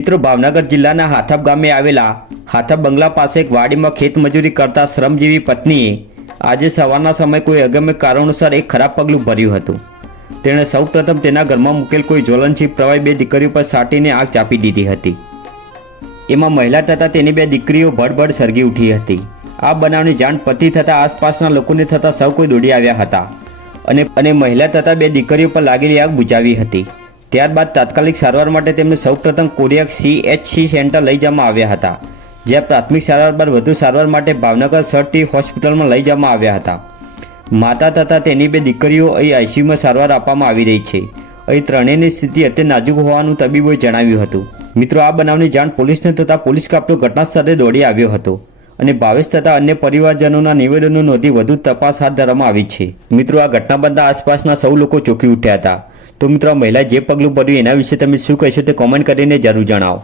મિત્રો ભાવનગર જિલ્લાના હાથબ ગામે આવેલા હાથબ બંગલા પાસે એક વાડીમાં ખેતમજૂરી કરતા શ્રમજીવી પત્નીએ આજે સવારના સમયે કોઈ અગમ્ય કારણોસર એક ખરાબ પગલું ભર્યું હતું। તેણે સૌપ્રથમ તેના ઘરમાં મૂકેલ કોઈ જ્વલનશીલ પ્રવાહી બે દીકરીઓ પર સાટીને આગ ચાપી દીધી હતી। એમાં મહિલા તથા તેની બે દીકરીઓ ભડભડ સળગી ઉઠી હતી। આ બનાવની જાણ પતિ થતાં આસપાસના લોકોને થતાં સૌ કોઈ દોડી આવ્યા હતા અને મહિલા તથા બે દીકરીઓ પર લાગેલી આગ બુઝાવી હતી। ત્યારબાદ તાત્કાલિક સારવાર માટે તેમને સૌપ્રથમ કોડિયાક CHC સેન્ટર લઈ જવામાં આવ્યા હતા, જ્યાં પ્રાથમિક સારવાર બાદ વધુ સારવાર માટે ભાવનગર સરટી હોસ્પિટલમાં લઈ જવામાં આવ્યા હતા। માતા તથા તેની બે દીકરીઓ અહીં ICUમાં સારવાર આપવામાં આવી રહી છે। અહીં ત્રણેયની સ્થિતિ અત્યંત નાજુક હોવાનું તબીબોએ જણાવ્યું હતું। મિત્રો, આ બનાવની જાણ પોલીસને થતાં પોલીસ કાફલો ઘટના સ્થળે દોડી આવ્યો હતો અને ભાવેશ તથા અન્ય પરિવારજનોના નિવેદનો નોંધી વધુ તપાસ હાથ ધરવામાં આવી છે। મિત્રો, આ ઘટના બનતા આસપાસના સૌ લોકો ચોંકી ઉઠ્યા હતા। તો મિત્રો, આ મહિલાએ જે પગલું ભર્યું એના વિશે તમે શું કહેશો તે કોમેન્ટ કરીને જરૂર જણાવો।